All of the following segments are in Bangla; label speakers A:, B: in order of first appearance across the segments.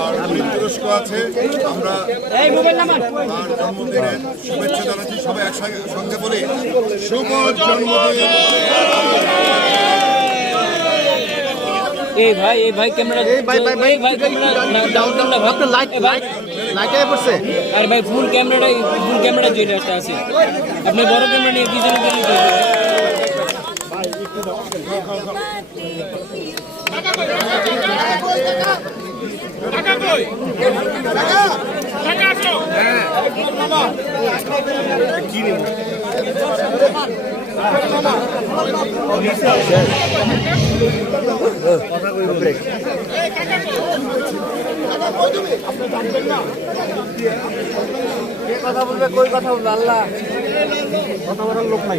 A: আর তুরস্ক আছে আমরা তার জন্মদিনের শুভেচ্ছা জানাচ্ছি সবাই একসঙ্গে সঙ্গে বলি শুভ জন্মদিন।
B: এই ভাই এই ভাই ক্যামেরা এই ভাই ভাই ভাই ভাই ক্যামেরা ডাউন আপনার লাইট লাইট লাইট আই পড়ছে। আর ভাই ফুল ক্যামেরাটা ফুল ক্যামেরা যেটা একটা আছে। আপনি বড় ক্যামেরা নিয়ে পিছনে কথা বলবে কই কথা বলবে আল্লাহ। কথা বলার লোক নাই।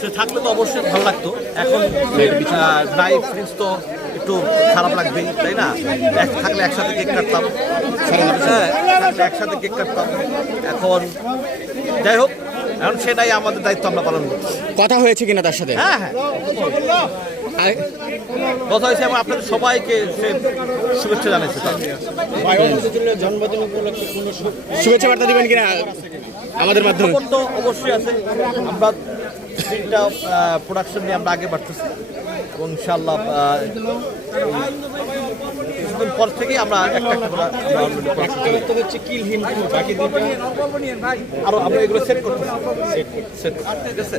C: সে থাকলে তো অবশ্যই ভালো লাগতো। এখন নাই ফ্রিজ তো একটু খারাপ লাগবেই তাই না? এক থাকলে একসাথে কেক কাটতাম। হ্যাঁ একসাথে কেক কাটতাম। এখন যাই হোক এখন সেটাই আমাদের দায়িত্ব আমরা পালন করছি।
D: কথা হয়েছে কিনা তার সাথে?
C: হ্যাঁ হ্যাঁ। কথা হয়েছে এবং আপনাদের সবাইকে শুভেচ্ছা জানাচ্ছি। তার
D: শুভেচ্ছা বার্তা দিবেন কিনা আমাদের মাধ্যমে?
C: তো অবশ্যই আছে। আমরা তিনটা প্রোডাকশন নিয়ে আমরা আগে বাড়তেছি। এবং ইনশাল্লাহ কিছুদিন পর থেকেই আমরা একটা একটা করে আমরা already production চালাই। আরও আমরা এগুলো সেট করতেছি। সেট ঠিক আছে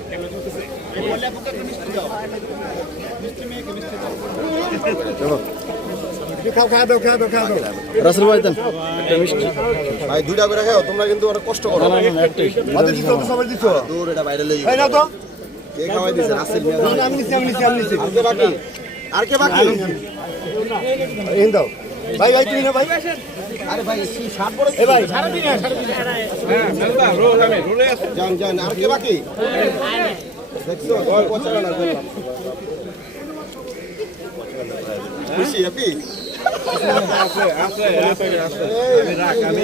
D: রাসেল ভাই দেন
A: ভাই দুইটা করে খাও তোমরা কিন্তু অনেক কষ্ট করো। দিছো দূর এটা বাইরে তো। কে খাওয়াই দিছে? রাসেল আর কে বাকি? ভাই ভাই তুমি না ভাই। আরে ভাই কি শার্ট পরে এ ভাই। সারা দিন সারা দিন হ্যাঁ রোল আমি রোলে যান যান আর কে বাকি? দেখছ পচারা না বললাম খুশি হ্যাপি আমি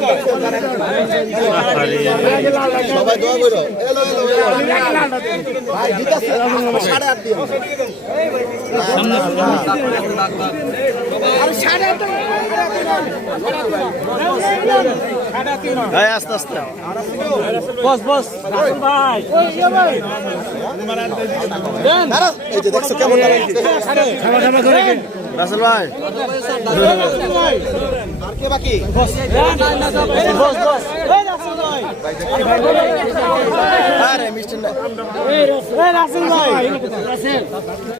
A: সবাই দোয়া করো আট দিয়ে
C: আস্তে আস্তে
A: যে দেখছ কেমন
C: রাসেল ভাই।
A: আর কে বাকি
C: বস বস
A: আরে মিষ্টি না